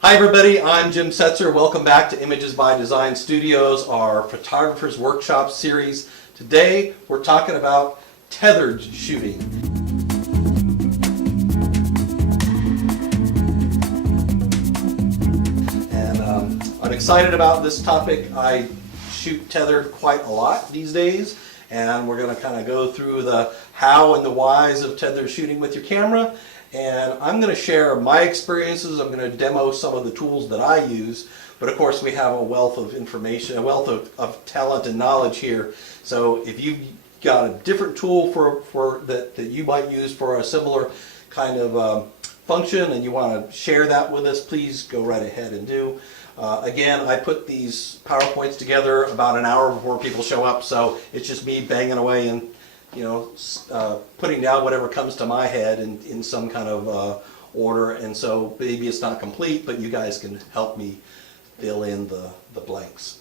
Hi everybody, I'm Jim Setzer. Welcome back to Images by Design Studios, our Photographer's Workshop series. Today we're talking about tethered shooting. And I'm excited about this topic. I shoot tethered quite a lot these days, and we're going to kind of go through the how and the whys of tethered shooting with your camera. And I'm going to share my experiences. I'm going to demo some of the tools that I use. But of course, we have a wealth of information, a wealth of talent and knowledge here. So if you've got a different tool that you might use for a similar kind of function and you want to share that with us, please go right ahead and do. Again, I put these PowerPoints together about an hour before people show up. So it's just me banging away and putting down whatever comes to my head in some kind of order, and so maybe it's not complete, but you guys can help me fill in the blanks.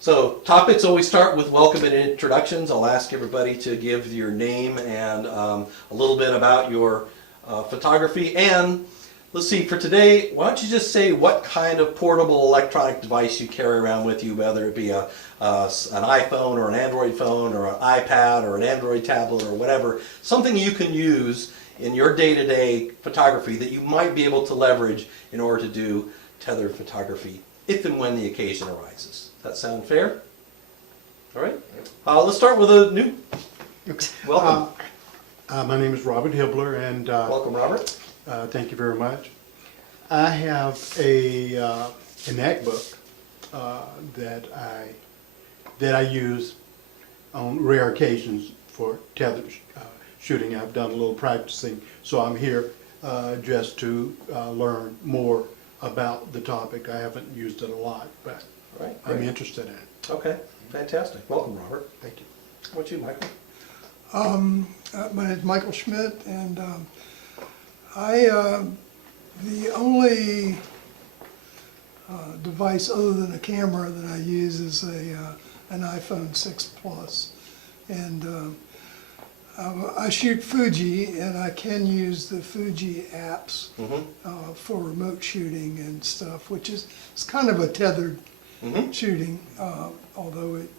So topics always start with welcome and introductions. I'll ask everybody to give your name and a little bit about your photography. And let's see, for today, why don't you just say what kind of portable electronic device you carry around with you, whether it be an iPhone or an Android phone or an iPad or an Android tablet or whatever, something you can use in your day-to-day photography that you might be able to leverage in order to do tethered photography if and when the occasion arises. Does that sound fair? All right. Let's start with a new. Welcome. My name is Robert Hibbler, and welcome, Robert. Thank you very much. I have an MacBook that I use on rare occasions for tethered shooting. I've done a little practicing, so I'm here just to learn more about the topic. I haven't used it a lot, but I'm interested in it. Okay, fantastic. Welcome, Robert. Thank you. How about you, Michael? My name is Michael Schmidt, and the only device other than a camera that I use is an iPhone 6 Plus, and I shoot Fuji, and I can use the Fuji apps for remote shooting and stuff, which is it's kind of a tethered shooting, although it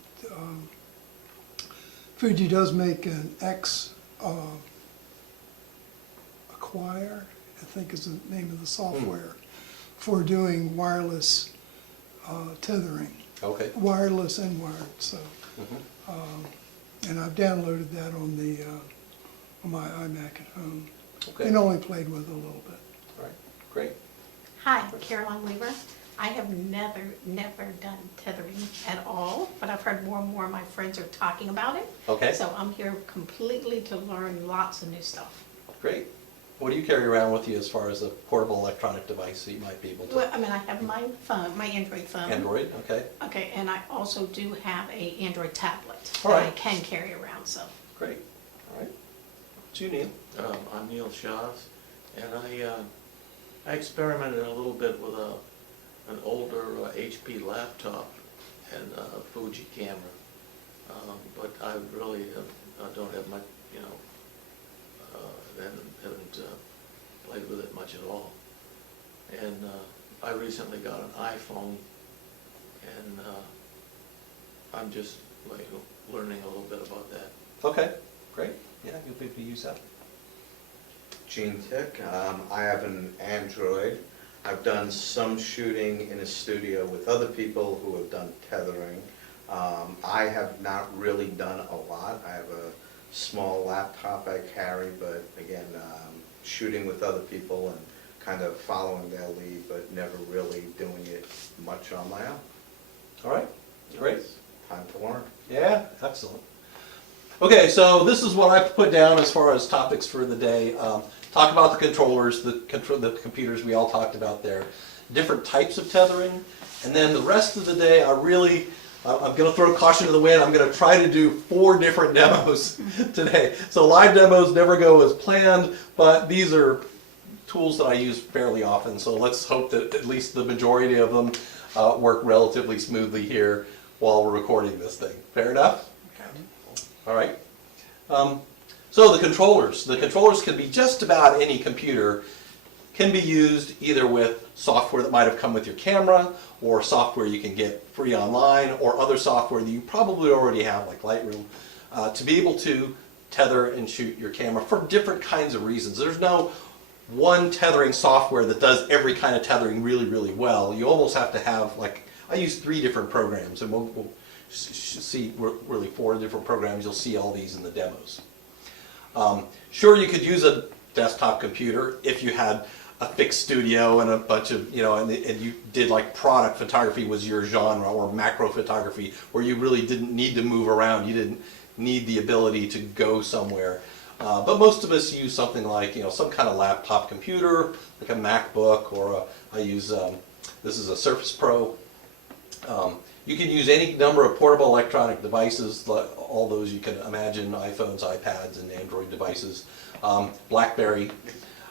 Fuji does make an X Acquire, I think is the name of the software, for doing wireless tethering. Okay. Wireless and wired. So, and I've downloaded that on my iMac at home. Okay. And only played with it a little bit. All right. Great. Hi, Caroline Weaver. I have never done tethering at all, but I've heard more and more of my friends are talking about it. Okay. So I'm here completely to learn lots of new stuff. Great. What do you carry around with you as far as a portable electronic device that you might be able to? Well, I mean, I have my phone, my Android phone. Android, okay. Okay, and I also do have a Android tablet All that right. I can carry around, so. Great. All right. What's you, Neil? I'm Neil Shaws, and I experimented a little bit with an older HP laptop and a Fuji camera, but I really don't have much, haven't played with it much at all. And I recently got an iPhone, and I'm just like learning a little bit about that. Okay. Great. Yeah, you'll be able to use that. Gene Tick. I have an Android. I've done some shooting in a studio with other people who have done tethering. I have not really done a lot. I have a small laptop I carry, but again, shooting with other people and kind of following their lead, but never really doing it much on my own. All right. Great. Time to learn. Yeah, excellent. Okay, so this is what I put down as far as topics for the day. Talk about the controllers, the computers we all talked about there, different types of tethering, and then the rest of the day I'm going to throw caution to the wind. I'm going to try to do 4 different demos today. So live demos never go as planned, but these are tools that I use fairly often, so let's hope that at least the majority of them work relatively smoothly here while we're recording this thing. Fair enough? All right. So the controllers can be just about any computer can be used either with software that might have come with your camera, or software you can get free online, or other software that you probably already have, like Lightroom, to be able to tether and shoot your camera for different kinds of reasons. There's no one tethering software that does every kind of tethering really, really well. You almost have to have, like, I use 3 different programs, and we'll see really 4 different programs. You'll see all these in the demos. Sure, you could use a desktop computer if you had a fixed studio and a bunch of, and you did, like, product photography was your genre, or macro photography, where you really didn't need to move around. You didn't need the ability to go somewhere. But most of us use something like, some kind of laptop computer, like a MacBook, or I use, this is a Surface Pro. You can use any number of portable electronic devices, all those you can imagine, iPhones, iPads, and Android devices. BlackBerry.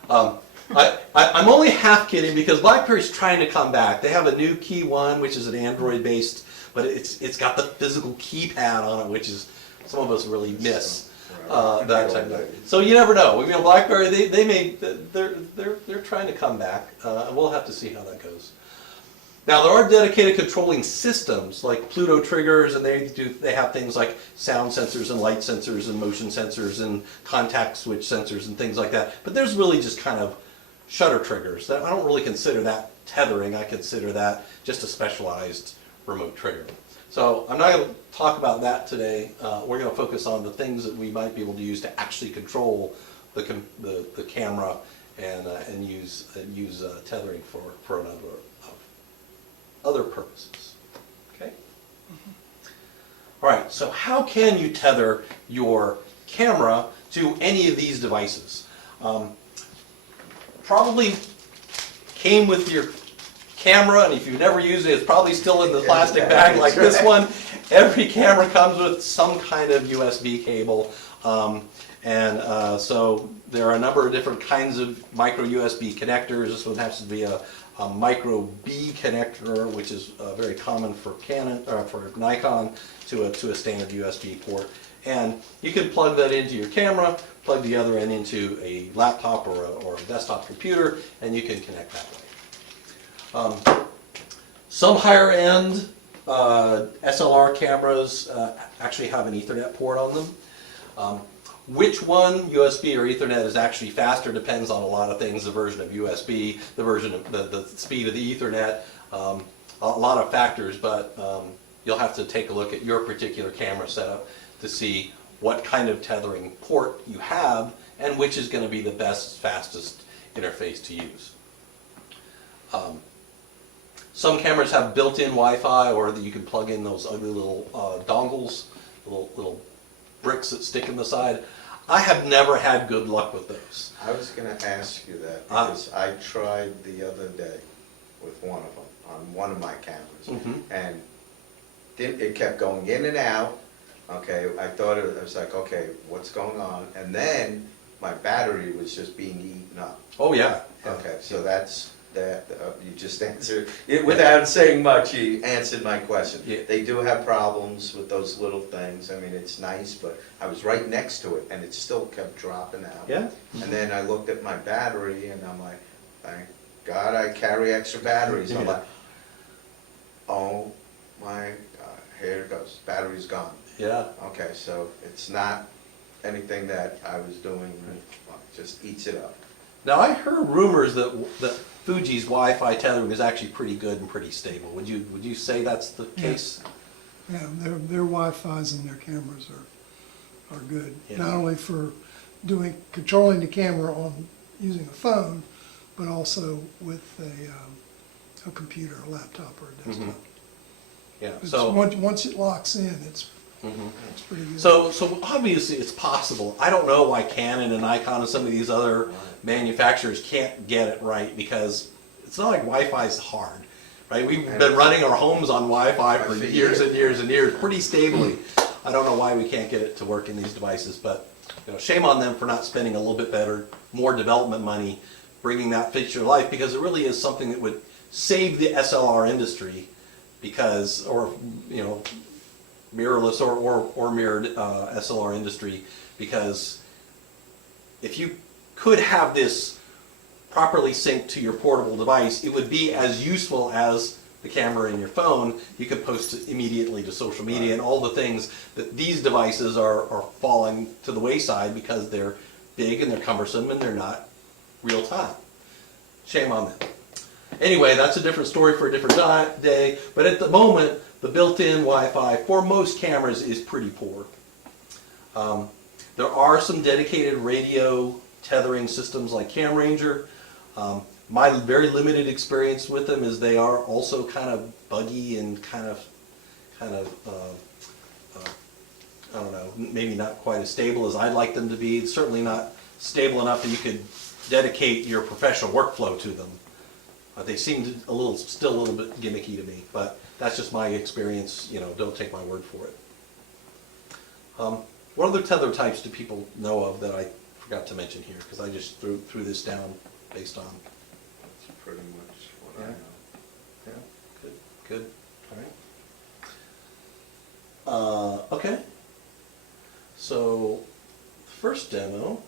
I'm only half kidding, because BlackBerry's trying to come back. They have a new Key 1, which is an Android-based, but it's got the physical keypad on it, which is some of us really miss. That type of thing. So you never know. BlackBerry, they're trying to come back, and we'll have to see how that goes. Now, there are dedicated controlling systems like Pluto triggers, and they have things like sound sensors and light sensors and motion sensors and contact switch sensors and things like that. But there's really just kind of shutter triggers. I don't really consider that tethering. I consider that just a specialized remote trigger. So I'm not going to talk about that today. We're going to focus on the things that we might be able to use to actually control the camera and use tethering for a number of other purposes. Okay. All right. So how can you tether your camera to any of these devices? Probably came with your camera, and if you've never used it, it's probably still in the plastic bag like this one. Every camera comes with some kind of USB cable, so there are a number of different kinds of micro USB connectors. This one happens to be a micro B connector, which is very common for Canon or for Nikon, to a standard USB port. And you can plug that into your camera, plug the other end into a laptop or a desktop computer, and you can connect that way. Some higher end SLR cameras actually have an Ethernet port on them. Which one, USB or Ethernet, is actually faster depends on a lot of things: the version of USB, the version of the speed of the Ethernet, a lot of factors. But you'll have to take a look at your particular camera setup to see what kind of tethering port you have and which is going to be the best, fastest interface to use. Some cameras have built-in Wi-Fi, or that you can plug in those ugly little dongles, little bricks that stick in the side. I have never had good luck with those. I was going to ask you that, because I tried the other day with one of them on one of my cameras, and it kept going in and out. Okay, I was like, okay, what's going on? And then my battery was just being eaten up. Oh yeah. Okay, so that's that. You just answered it without saying much. You answered my question. Yeah. They do have problems with those little things. I mean, it's nice, but I was right next to it, and it still kept dropping out. Yeah. And then I looked at my battery, and I'm like, thank God I carry extra batteries. I'm like, oh my God, here it goes. Battery's gone. Yeah. Okay, so it's not anything that I was doing, just eats it up. Now I heard rumors that Fuji's Wi-Fi tethering is actually pretty good and pretty stable. Would you say that's the case? Yeah, their Wi-Fi's in their cameras are good. Yeah. Not only for controlling the camera on using a phone, but also with a computer, a laptop, or a desktop. Yeah. It's So once it locks in, it's pretty good. So obviously it's possible. I don't know why Canon and Nikon and some of these other manufacturers can't get it right, because it's not like Wi-Fi is hard, right? We've been running our homes on Wi-Fi for years and years and years, pretty stably. I don't know why we can't get it to work in these devices, but shame on them for not spending a little bit better, more development money, bringing that feature to life, because it really is something that would save the SLR industry, because, or mirrorless or mirrored SLR industry, because if you could have this properly synced to your portable device, it would be as useful as the camera in your phone. You could post it immediately to social media and all the things that these devices are falling to the wayside because they're big and they're cumbersome and they're not real time. Shame on them. Anyway, that's a different story for a different day, but at the moment, the built-in Wi-Fi for most cameras is pretty poor. There are some dedicated radio tethering systems like CamRanger. My very limited experience with them is they are also kind of buggy and kind of I don't know, maybe not quite as stable as I'd like them to be. It's certainly not stable enough that you could dedicate your professional workflow to them. They seemed still a little bit gimmicky to me, but that's just my experience. You know, don't take my word for it. What other tether types do people know of that I forgot to mention here? Because I just threw this down based on. That's pretty much what I Yeah. know. Yeah, good, all right. Okay. So, first demo,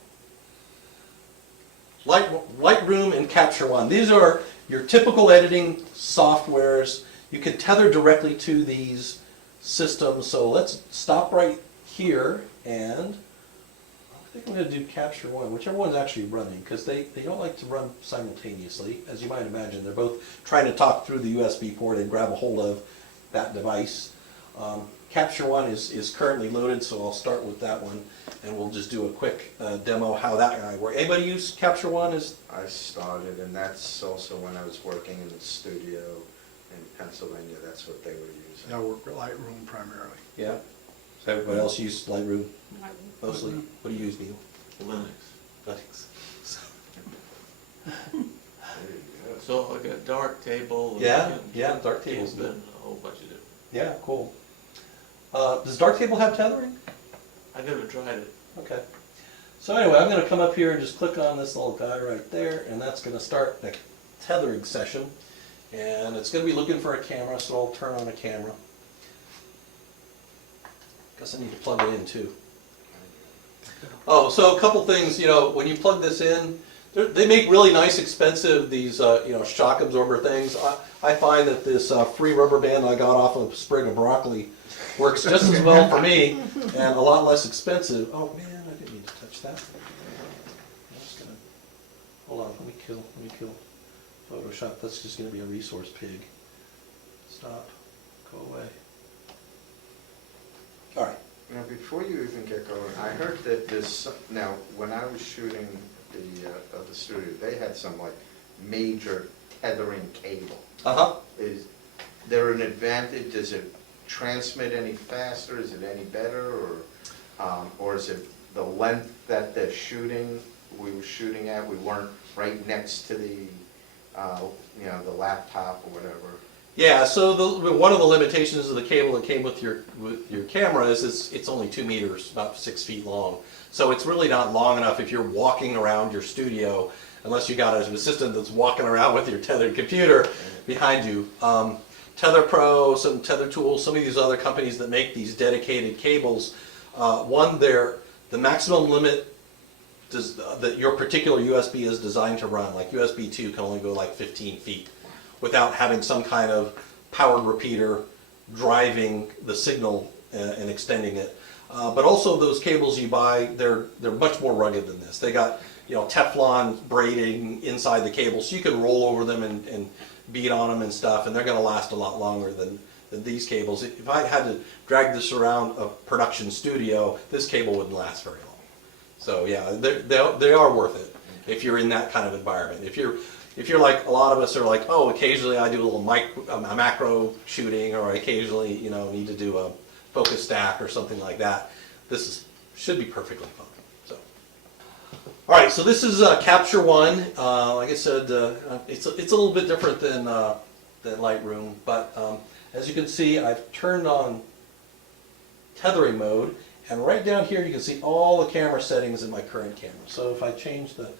Lightroom and Capture One. These are your typical editing softwares. You can tether directly to these systems. So let's stop right here, and I think I'm going to do Capture One, whichever one's actually running, because they don't like to run simultaneously. As you might imagine, they're both trying to talk through the USB port and grab a hold of that device. Capture One is currently loaded, so I'll start with that one, and we'll just do a quick demo how that guy works. Anybody use Capture One? I started, and that's also when I was working in the studio in Pennsylvania, that's what they were using. I work with Lightroom primarily. Yeah. So everybody else use Lightroom mostly? What do you use, Neil? Linux. Linux. There you go. So I got dark table. Yeah, dark table's been good. a whole bunch of different. Yeah, cool. Does Darktable have tethering? I never tried it. Okay. So anyway, I'm going to come up here and just click on this little guy right there, and that's going to start the tethering session. And it's going to be looking for a camera, so I'll turn on a camera. Guess I need to plug it in too. Oh, so a couple things, when you plug this in, they make really nice, expensive, these, shock absorber things. I find that this free rubber band I got off of a sprig of broccoli works just as well for me and a lot less expensive. Oh man, I didn't need to touch that. I'm just gonna, hold on, let me kill Photoshop. That's just gonna be a resource pig. Stop, go away. All right. Now, before you even get going, I heard that now, when I was shooting the studio, they had some like major tethering cable. Uh-huh. Is there an advantage? Does it transmit any faster? Is it any better? Or is it the length that we were shooting at? We weren't right next to the laptop or whatever. Yeah, so one of the limitations of the cable that came with your camera is it's only 2 meters, about 6 feet long. So it's really not long enough if you're walking around your studio, unless you got an assistant that's walking around with your tethered computer behind you. Tether Pro, some Tether Tools, some of these other companies that make these dedicated cables, the maximum limit that your particular USB is designed to run, like USB 2 can only go like 15 feet without having some kind of powered repeater driving the signal and extending it. But also those cables you buy, they're much more rugged than this. They got Teflon braiding inside the cable, so you can roll over them and beat on them and stuff, and they're going to last a lot longer than these cables. If I had to drag this around a production studio, this cable wouldn't last very long. So yeah, they are worth it if you're in that kind of environment. If you're like a lot of us are like, oh, occasionally I do a little macro shooting, or I occasionally need to do a focus stack or something like that, should be perfectly fine. So, all right, so this is Capture One. Like I said, it's a little bit different than Lightroom, but as you can see, I've turned on tethering mode, and right down here you can see all the camera settings in my current camera. So if I change the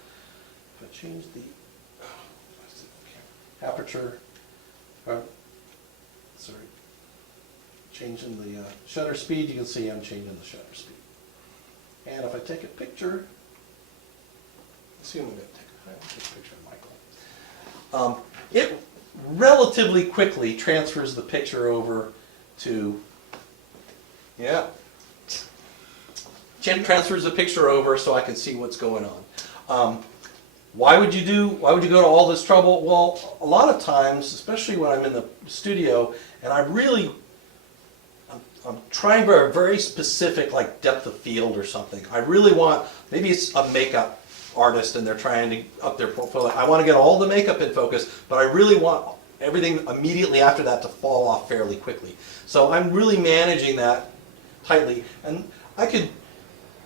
aperture, changing the shutter speed, you can see I'm changing the shutter speed. And if I take a picture, let's see what I'm going to take. Take a picture of Michael. It relatively quickly transfers the picture over to, yeah. Transfers the picture over so I can see what's going on. Why would you go to all this trouble? Well, a lot of times, especially when I'm in the studio and I'm trying for a very specific like depth of field or something. I really want, maybe it's a makeup artist and they're trying to up their portfolio. I want to get all the makeup in focus, but I really want everything immediately after that to fall off fairly quickly. So I'm really managing that tightly, and I could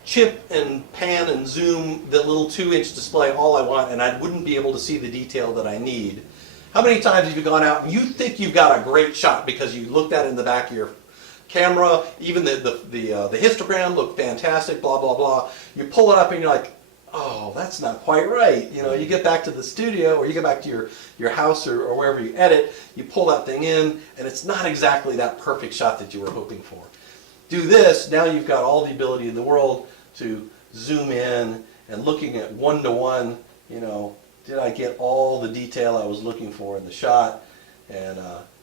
chip and pan and zoom the little 2-inch display all I want, and I wouldn't be able to see the detail that I need. How many times have you gone out and you think you've got a great shot because you looked at it in the back of your camera, even the histogram looked fantastic, blah, blah, blah. You pull it up and you're like, oh, that's not quite right. You know, you get back to the studio or you get back to your house or wherever you edit, you pull that thing in, and it's not exactly that perfect shot that you were hoping for. Do this, now you've got all the ability in the world to zoom in and looking at one-to-one, you know, did I get all the detail I was looking for in the shot? And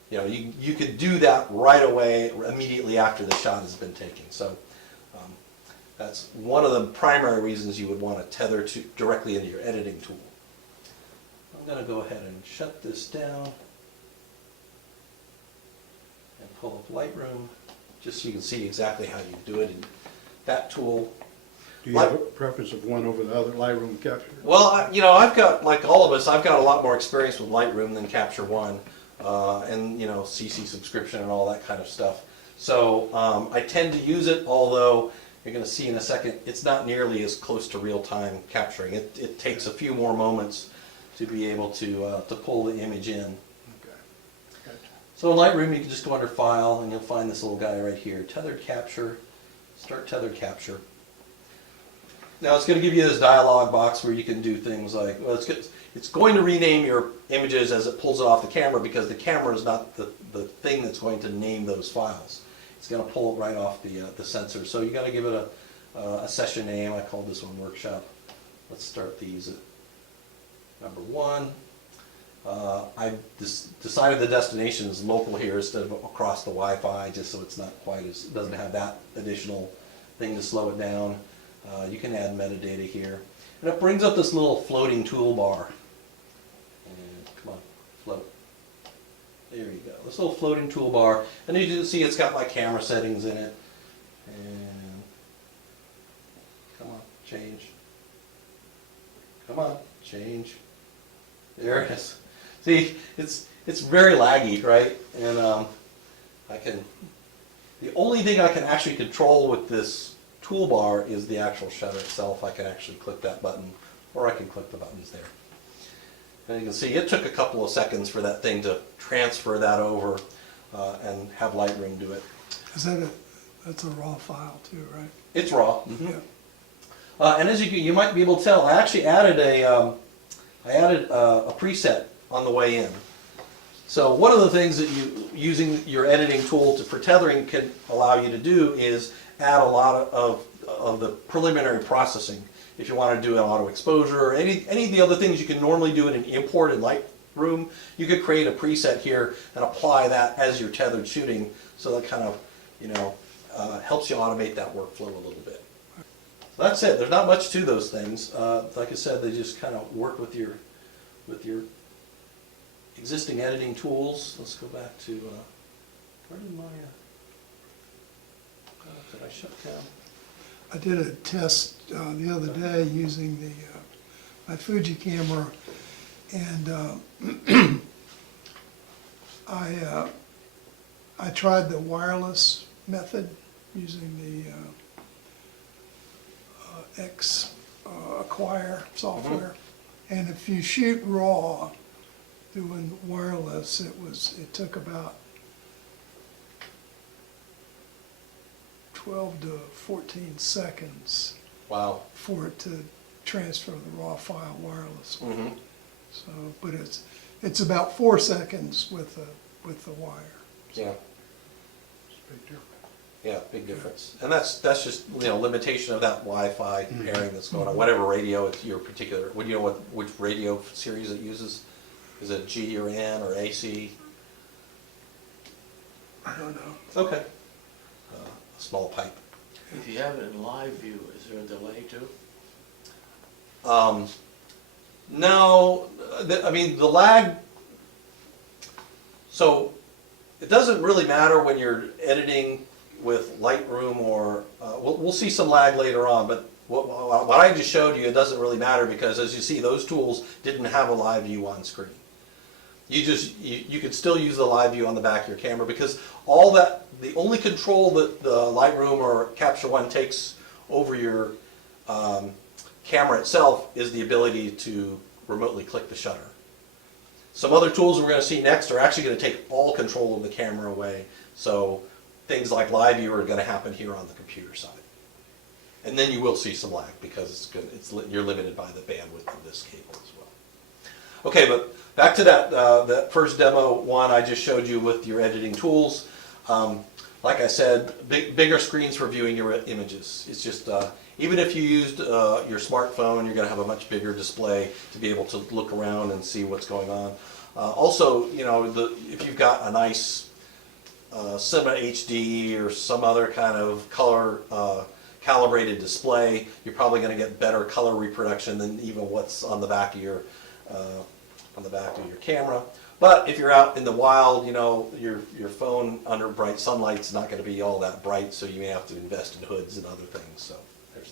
you know, you could do that right away, immediately after the shot has been taken. So that's one of the primary reasons you would want to tether directly into your editing tool. I'm going to go ahead and shut this down and pull up Lightroom, just so you can see exactly how you do it in that tool. Do you have a preference of one over the other, Lightroom Capture? Well, you know, I've got, like all of us, I've got a lot more experience with Lightroom than Capture One, and, you know, CC subscription and all that kind of stuff. So I tend to use it, although you're going to see in a second, it's not nearly as close to real-time capturing. It takes a few more moments to be able to pull the image in. Okay. Gotcha. So in Lightroom, you can just go under File, and you'll find this little guy right here, Tethered Capture. Start Tethered Capture. Now it's going to give you this dialog box where you can do things like, well, it's going to rename your images as it pulls it off the camera, because the camera is not the thing that's going to name those files. It's going to pull it right off the sensor. So you got to give it a session name. I called this one Workshop. Let's start these at number 1. I've decided the destination is local here instead of across the Wi-Fi, just so it's not quite as, doesn't have that additional thing to slow it down. You can add metadata here. And it brings up this little floating toolbar. And come on, float. There you go. This little floating toolbar. And as you can see, it's got my camera settings in it. And come on, change. Come on, change. There it is. See, it's very laggy, right? And the only thing I can actually control with this toolbar is the actual shutter itself. I can actually click that button, or I can click the buttons there. And you can see it took a couple of seconds for that thing to transfer that over and have Lightroom do it. Is that that's a raw file too, right? It's raw. Mm-hmm. Yeah. And as you might be able to tell, I actually added a preset on the way in. So one of the things that using your editing tool for tethering can allow you to do is add a lot of the preliminary processing. If you want to do an auto exposure or any of the other things you can normally do in an import in Lightroom, you could create a preset here and apply that as you're tethered shooting. So that kind of, you know, helps you automate that workflow a little bit. So that's it. There's not much to those things. Like I said, they just kind of work with your existing editing tools. Let's go back to where did my did I shut down? I did a test the other day using my Fuji camera, and I tried the wireless method using the Acquire software, and if you shoot raw doing wireless, it took about 12 to 14 seconds Wow. for it to transfer the raw file wirelessly. Mm-hmm. So, but it's about 4 seconds with the wire. Yeah. It's a big difference. Yeah, big difference. And that's just, limitation of that Wi-Fi pairing that's going on, whatever radio it's your particular, would you know which radio series it uses? Is it G or N or AC? I don't know. Okay. A small pipe. If you have it in live view, is there a delay too? No, I mean, the lag, so it doesn't really matter when you're editing with Lightroom or, we'll see some lag later on, but what I just showed you, it doesn't really matter because as you see, those tools didn't have a live view on screen. You could still use the live view on the back of your camera because the only control that the Lightroom or Capture One takes over your camera itself is the ability to remotely click the shutter. Some other tools we're going to see next are actually going to take all control of the camera away. So things like live view are going to happen here on the computer side. And then you will see some lag because you're limited by the bandwidth of this cable as well. Okay, but back to that first demo one I just showed you with your editing tools. Like I said, bigger screens for viewing your images. It's just, even if you used your smartphone, you're going to have a much bigger display to be able to look around and see what's going on. Also, if you've got a nice Cinema HD or some other kind of color calibrated display, you're probably going to get better color reproduction than even what's on the back of your camera. But if you're out in the wild, your phone under bright sunlight's not going to be all that bright, so you may have to invest in hoods and other things. So there's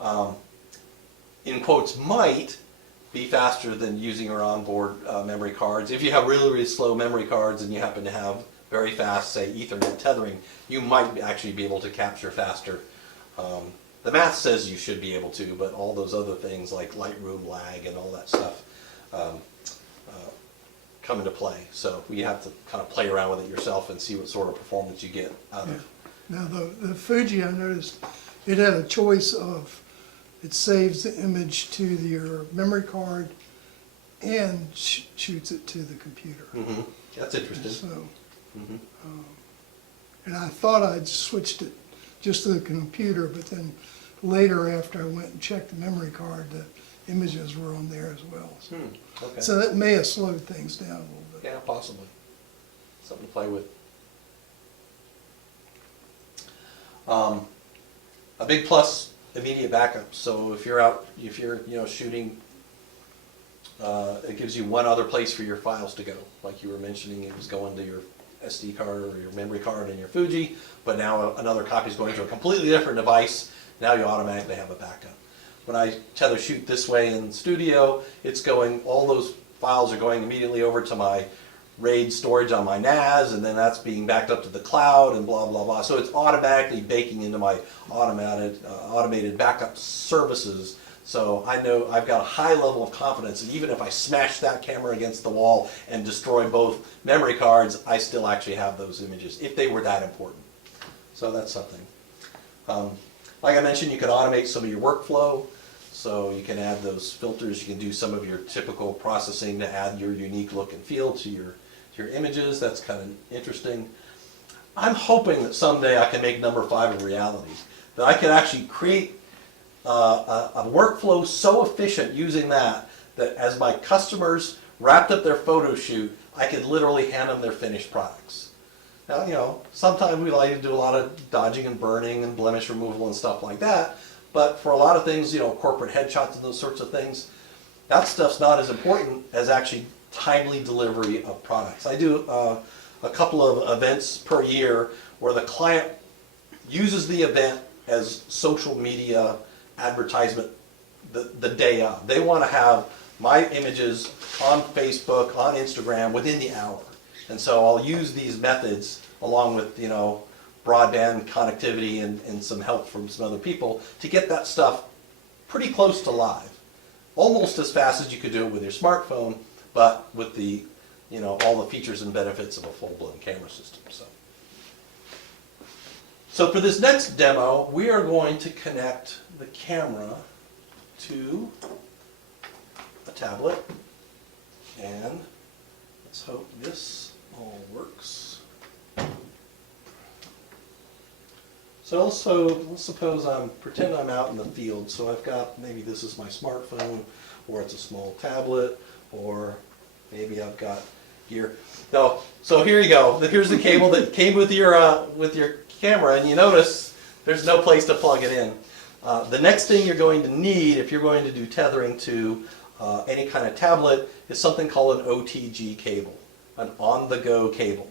that. In quotes, might be faster than using your onboard memory cards. If you have really, really slow memory cards and you happen to have very fast, say, Ethernet tethering, you might actually be able to capture faster. The math says you should be able to, but all those other things like Lightroom lag and all that stuff come into play. So we have to kind of play around with it yourself and see what sort of performance you get out of it. Now, the Fuji, I noticed, it had a choice of, it saves the image to your memory card and shoots it to the computer. Mm-hmm. That's interesting. So, Mm-hmm. and I thought I'd switched it just to the computer, but then later after I went and checked the memory card, the images were on there as well. So, Okay. so that may have slowed things down a little bit. Yeah, possibly. Something to play with. A big plus, immediate backup. So if you're shooting, it gives you one other place for your files to go. Like you were mentioning, it was going to your SD card or your memory card in your Fuji, but now another copy is going to a completely different device. Now you automatically have a backup. When I tether shoot this way in studio, all those files are going immediately over to my RAID storage on my NAS, and then that's being backed up to the cloud and blah, blah, blah. So it's automatically baking into my automated backup services. So I know I've got a high level of confidence, and even if I smash that camera against the wall and destroy both memory cards, I still actually have those images, if they were that important. So that's something. Like I mentioned, you can automate some of your workflow. So you can add those filters, you can do some of your typical processing to add your unique look and feel to your images. That's kind of interesting. I'm hoping that someday I can make number 5 a reality, that I can actually create a workflow so efficient using that as my customers wrapped up their photo shoot, I could literally hand them their finished products. Now, sometimes we like to do a lot of dodging and burning and blemish removal and stuff like that, but for a lot of things, corporate headshots and those sorts of things, that stuff's not as important as actually timely delivery of products. I do a couple of events per year where the client uses the event as social media advertisement the day of. They want to have my images on Facebook, on Instagram within the hour. And so I'll use these methods along with, broadband connectivity and some help from some other people to get that stuff pretty close to live. Almost as fast as you could do it with your smartphone, but with the, all the features and benefits of a full-blown camera system. So for this next demo, we are going to connect the camera to a tablet, and let's hope this all works. So let's suppose pretend I'm out in the field, so I've got, maybe this is my smartphone, or it's a small tablet, or maybe I've got your, no, so here you go. Here's the cable that came with your camera, and you notice there's no place to plug it in. The next thing you're going to need, if you're going to do tethering to any kind of tablet, is something called an OTG cable, an on-the-go cable.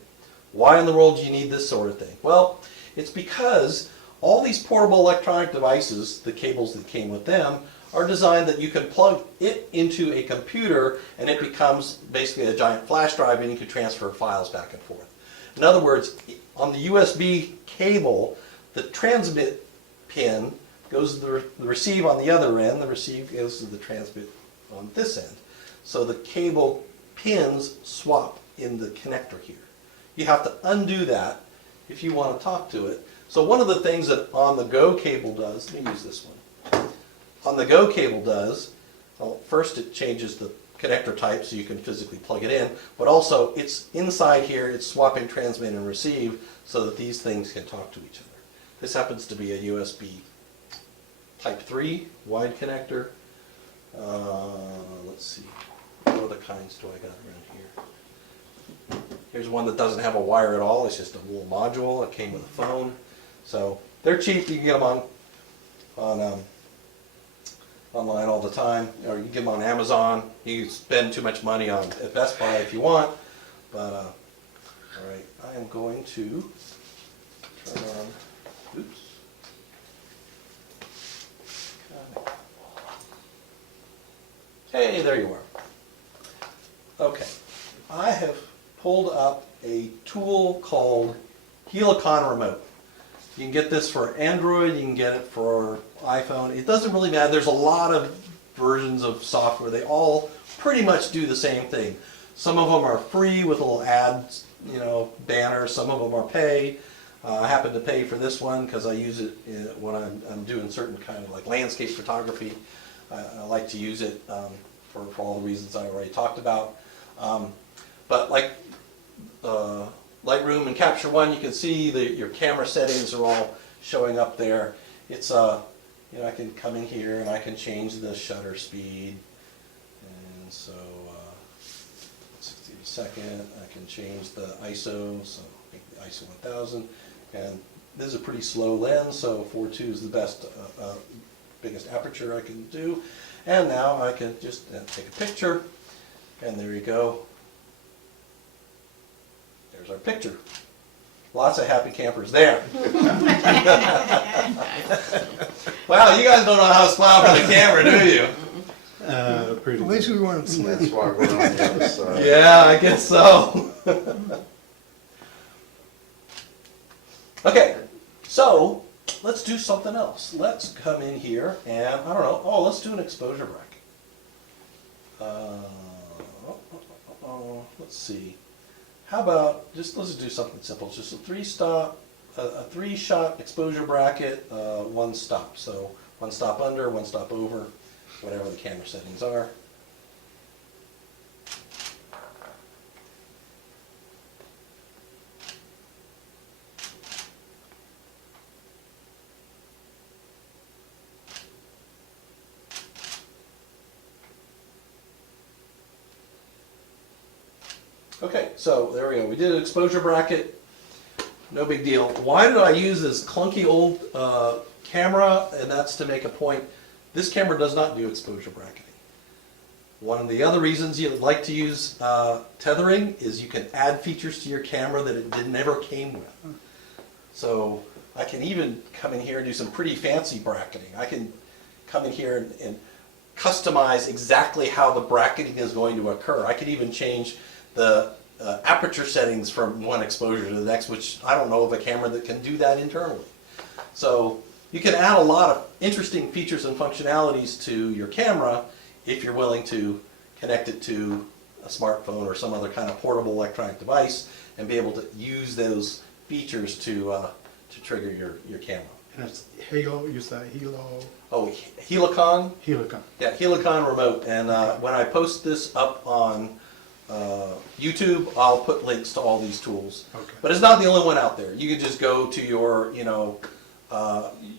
Why in the world do you need this sort of thing? Well, it's because all these portable electronic devices, the cables that came with them, are designed that you can plug it into a computer and it becomes basically a giant flash drive and you can transfer files back and forth. In other words, on the USB cable, the transmit pin goes to the receive on the other end, the receive goes to the transmit on this end. So the cable pins swap in the connector here. You have to undo that if you want to talk to it. So one of the things that on-the-go cable does, let me use this one. On-the-go cable does, well, first it changes the connector type so you can physically plug it in, but also it's inside here, it's swapping transmit and receive so that these things can talk to each other. This happens to be a USB Type 3 wide connector. Let's see, what other kinds do I got around here? Here's one that doesn't have a wire at all, it's just a little module. It came with a phone. So they're cheap, you can get them on online all the time, or you can get them on Amazon. You can spend too much money at Best Buy if you want, but all right, I am going to turn on, oops. Hey, there you are. Okay, I have pulled up a tool called Helicon Remote. You can get this for Android, you can get it for iPhone. It doesn't really matter. There's a lot of versions of software. They all pretty much do the same thing. Some of them are free with a little ad, banner. Some of them are pay. I happen to pay for this one because I use it when I'm doing certain kind of like landscape photography. I like to use it for all the reasons I already talked about. But like Lightroom and Capture One, you can see your camera settings are all showing up there. It's I can come in here and I can change the shutter speed, and so 60 a second. I can change the ISO, so make the ISO 1000. And this is a pretty slow lens, so 4.2 is the best, biggest aperture I can do. And now I can just take a picture, and there you go. There's our picture. Lots of happy campers there. Wow, you guys don't know how to smile for the camera, do you? Pretty At least we weren't That's asleep. why we're on the other side. Yeah, I guess so. Okay, so let's do something else. Let's come in here and, I don't know, let's do an exposure bracket. Let's see. How about, let's do something simple. Just a three-shot exposure bracket, one stop. So one stop under, one stop over, whatever the camera settings are. Okay, so there we go. We did an exposure bracket. No big deal. Why did I use this clunky old camera? And that's to make a point. This camera does not do exposure bracketing. One of the other reasons you'd like to use tethering is you can add features to your camera that it never came with. So I can even come in here and do some pretty fancy bracketing. I can come in here and customize exactly how the bracketing is going to occur. I can even change the aperture settings from one exposure to the next, which I don't know of a camera that can do that internally. So you can add a lot of interesting features and functionalities to your camera if you're willing to connect it to a smartphone or some other kind of portable electronic device and be able to use those features to trigger your camera. And it's Halo, you say Halo? Oh, Helicon? Helicon. Yeah, Helicon Remote. And when I post this up on YouTube, I'll put links to all these tools. Okay. But it's not the only one out there. You could just go to your,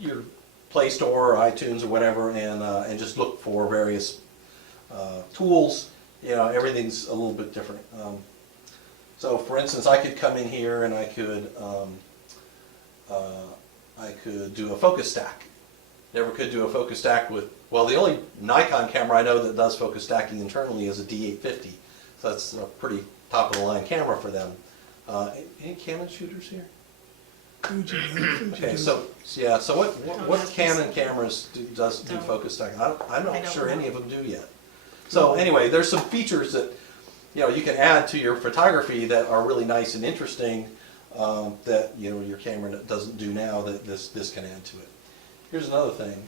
your Play Store or iTunes or whatever, and just look for various tools. You know, everything's a little bit different. So, for instance, I could come in here and I could do a focus stack. Never could do a focus stack with, well, the only Nikon camera I know that does focus stacking internally is a D850. So that's a pretty top of the line camera for them. Any Canon shooters here? Fuji, Okay, does. so yeah, so what have Canon this. cameras does do Don't. focus stacking? I'm I not don't sure know. any of them do yet. So anyway, there's some features that you can add to your photography that are really nice and interesting that your camera doesn't do now that this can add to it. Here's another thing.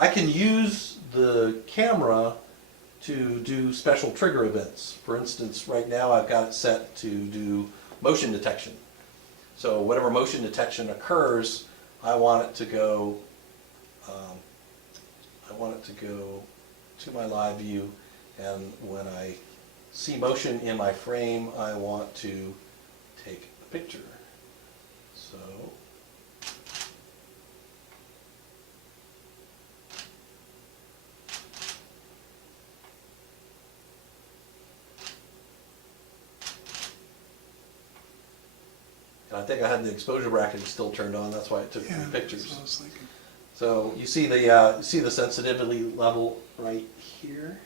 I can use the camera to do special trigger events. For instance, right now I've got it set to do motion detection. So whatever motion detection occurs, I want it to go. To my live view, and when I see motion in my frame, I want to take a picture. So. And I think I had the exposure bracket still turned on, that's why it took Yeah, three pictures. that's what I was thinking. So you see the sensitivity level right here.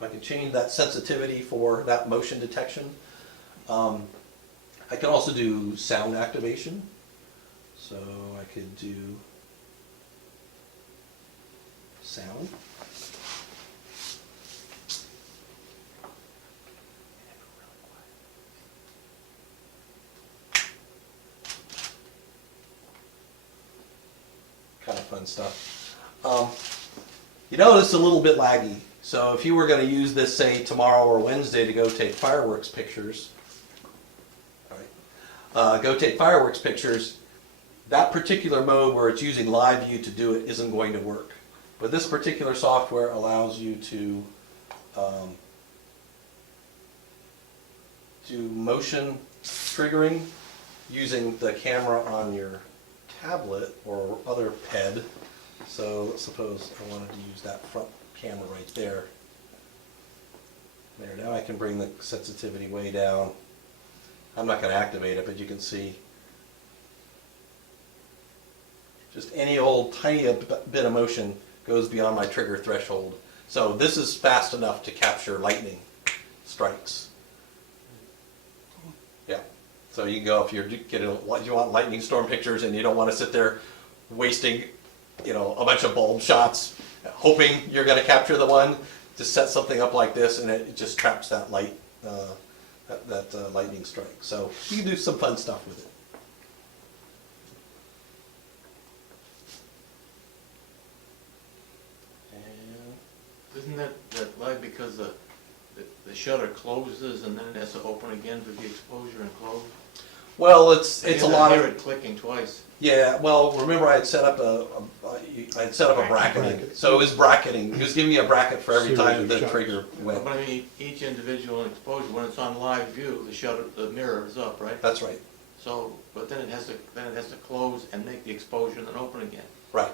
I can change that sensitivity for that motion detection. I can also do sound activation. So I could do sound. Kind of fun stuff. You notice it's a little bit laggy. So if you were going to use this, say, tomorrow or Wednesday to go take fireworks pictures, that particular mode where it's using live view to do it isn't going to work. But this particular software allows you to do motion triggering using the camera on your tablet or other PED. So let's suppose I wanted to use that front camera right there. There, now I can bring the sensitivity way down. I'm not going to activate it, but you can see just any old tiny bit of motion goes beyond my trigger threshold. So this is fast enough to capture lightning strikes. Yeah. So you can go if you want lightning storm pictures and you don't want to sit there wasting, a bunch of bulb shots, hoping you're going to capture the one. Just set something up like this, and it just traps that light, that lightning strike. So you can do some fun stuff with it. And Isn't that light because the shutter closes and then it has to open again for the exposure and close? well, it's a lot I hear of it clicking twice. yeah. Well, remember I had set up a bracketing. Bracket. So it was bracketing. It was giving me a bracket for every Series time of the shots. trigger went. But I mean, each individual exposure, when it's on live view, the mirror is up, right? That's right. So, but then it has to close and make the exposure and then open again. Right.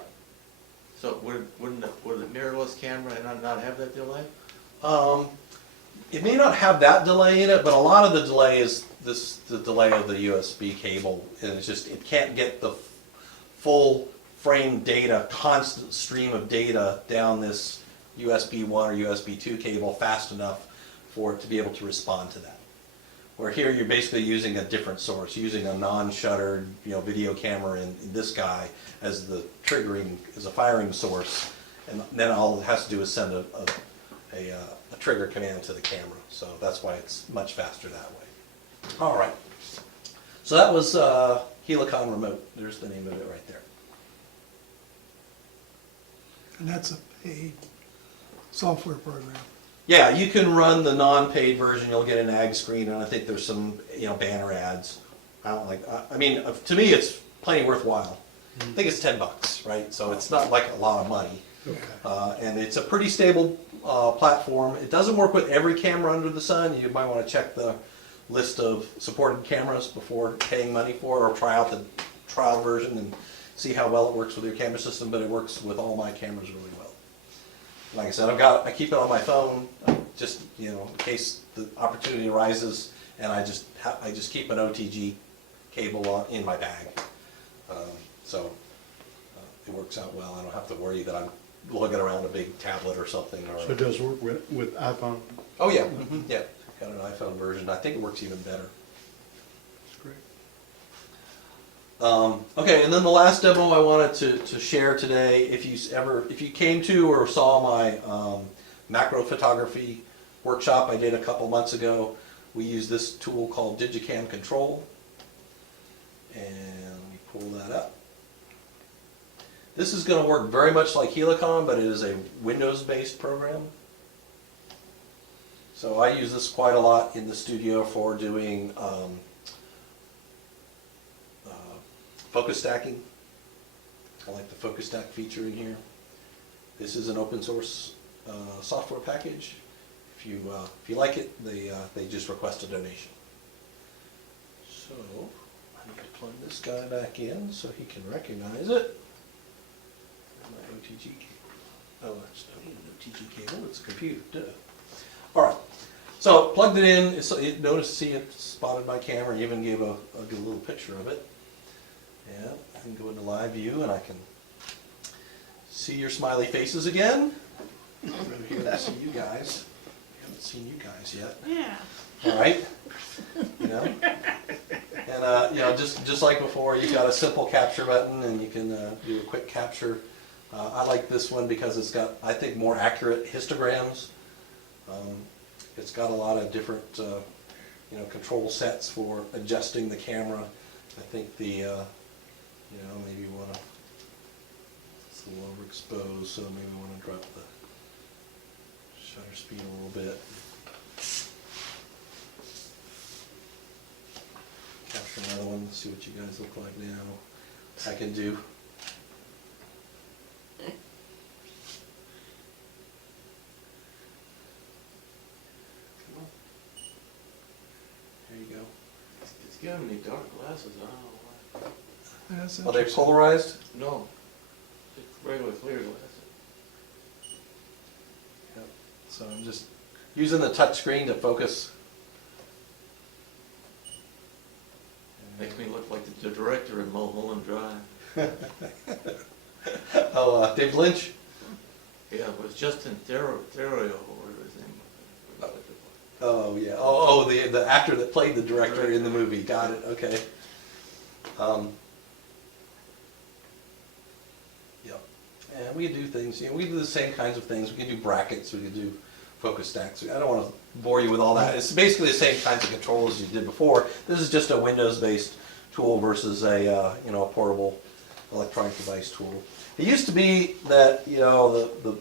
So would the mirrorless camera not have that delay? It may not have that delay in it, but a lot of the delay is the delay of the USB cable, and it's just it can't get the full frame data, constant stream of data down this USB 1 or USB 2 cable fast enough for it to be able to respond to that. Where here you're basically using a different source, using a non-shuttered video camera in this guy as the triggering, as a firing source, and then all it has to do is send a trigger command to the camera. So that's why it's much faster that way. All right. So that was Helicon Remote. There's the name of it right there. And that's a paid software program. Yeah, you can run the non-paid version. You'll get an ag screen, and I think there's some banner ads. I mean, to me, it's plenty worthwhile. I think it's $10, right? So it's not like a lot of money. And it's a pretty stable platform. It doesn't work with every camera under the sun. You might want to check the list of supported cameras before paying money for it, or try out the trial version and see how well it works with your camera system, but it works with all my cameras really well. Like I said, I keep it on my phone, just, in case the opportunity arises, and I just keep an OTG cable in my bag. So it works out well. I don't have to worry that I'm lugging around a big tablet or something. So it does work with iPhone? Oh yeah, yeah. Got an iPhone version. I think it works even better. That's great. Okay, and then the last demo I wanted to share today, if you came to or saw my macro photography workshop I did a couple months ago, we use this tool called Digicam Control. And let me pull that up. This is going to work very much like Helicon, but it is a Windows-based program. So I use this quite a lot in the studio for doing focus stacking. I like the focus stack feature in here. This is an open source software package. If you like it, they just request a donation. So I need to plug this guy back in so he can recognize it. My OTG cable. Oh, that's not even an OTG cable. It's a computer. Duh. All right. So plugged it in. It spotted my camera. Even gave a good little picture of it. Yeah, I can go into live view and I can see your smiley faces again. I'm here to see you guys. I haven't seen you guys yet. Yeah. All right. And just like before, you've got a simple capture button and you can do a quick capture. I like this one because it's got, I think, more accurate histograms. It's got a lot of different control sets for adjusting the camera. I think maybe you want to, it's a little overexposed, so maybe we want to drop the shutter speed a little bit. Capture another one, see what you guys look like now. I can do. Come on. There you go. It's giving me dark glasses, I don't know why. That's Are they interesting. polarized? No, it's regular clear glasses. Yep. So I'm just using the touch screen to focus. Makes me look like the director in Mulholland Drive. Oh, David Lynch? Yeah, it was Justin Theroux or his name. Oh, yeah. Oh, the actor that played the director in the movie. Got it. Okay. Yep. And we can do things. We can do the same kinds of things. We can do brackets. We can do focus stacks. I don't want to bore you with all that. It's basically the same kinds of controls as you did before. This is just a Windows-based tool versus a portable electronic device tool. It used to be that the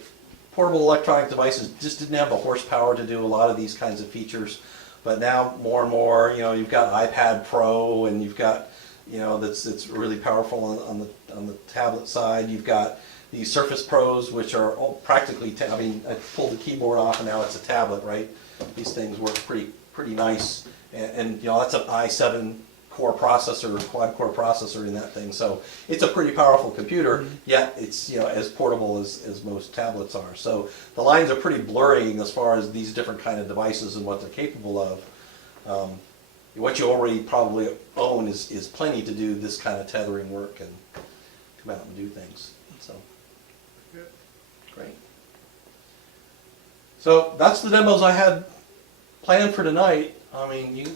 portable electronic devices just didn't have the horsepower to do a lot of these kinds of features, but now more and more, you've got iPad Pro, and you've got that's really powerful on the tablet side. You've got these Surface Pros, which are practically I pulled the keyboard off and now it's a tablet, right? These things work pretty nice, and that's an i7 core processor, quad core processor in that thing. So it's a pretty powerful computer, yet it's as portable as most tablets are. So the lines are pretty blurring as far as these different kind of devices and what they're capable of. What you already probably own is plenty to do this kind of tethering work and come out and do things. So great. So that's the demos I had planned for tonight. I mean,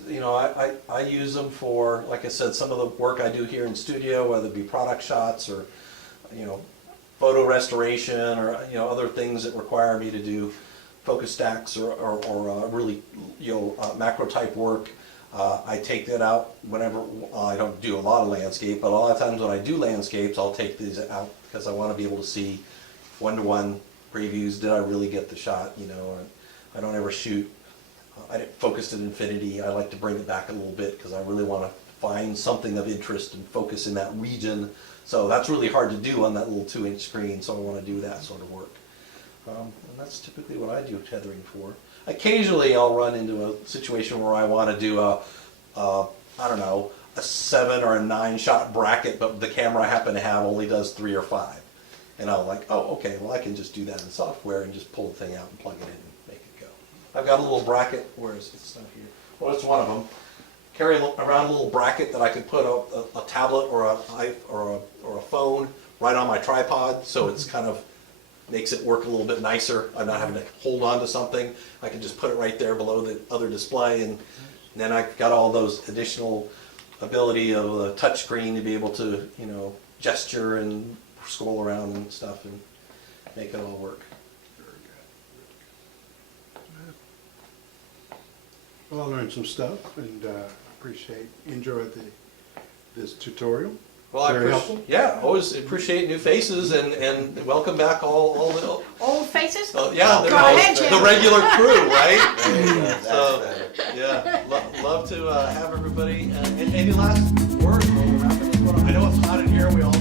I use them for, like I said, some of the work I do here in studio, whether it be product shots or, photo restoration or, other things that require me to do focus stacks or really, macro type work. I take that out whenever, I don't do a lot of landscape, but a lot of times when I do landscapes, I'll take these out because I want to be able to see one-to-one previews. Did I really get the shot? I don't ever shoot. I didn't focus at infinity. I like to bring it back a little bit because I really want to find something of interest and focus in that region So that's really hard to do on that little 2-inch screen, so I want to do that sort of work. And that's typically what I do tethering for. Occasionally I'll run into a situation where I want to do I don't know, a 7 or a 9 shot bracket, but the camera I happen to have only does 3 or 5. And I'm like, oh, okay, well I can just do that in software and just pull the thing out and plug it in and make it go. I've got a little bracket, where is it? It's not here. Well, it's one of them. Carry around a little bracket that I could put a tablet or a phone right on my tripod, so it's kind of makes it work a little bit nicer. I'm not having to hold on to something. I can just put it right there below the other display, and then I've got all those additional ability of a touch screen to be able to, you know, gesture and scroll around and stuff and make it all work. Well, I learned some stuff and enjoyed this tutorial. Well, I Very appreciate, helpful. yeah, always appreciate new faces and welcome back all the, Old faces? yeah, Go ahead, Jim. the regular crew, right? There you go, that's So, better. yeah, love to have everybody. And any last words? We're wrapping this one up. I know it's hot in here. We all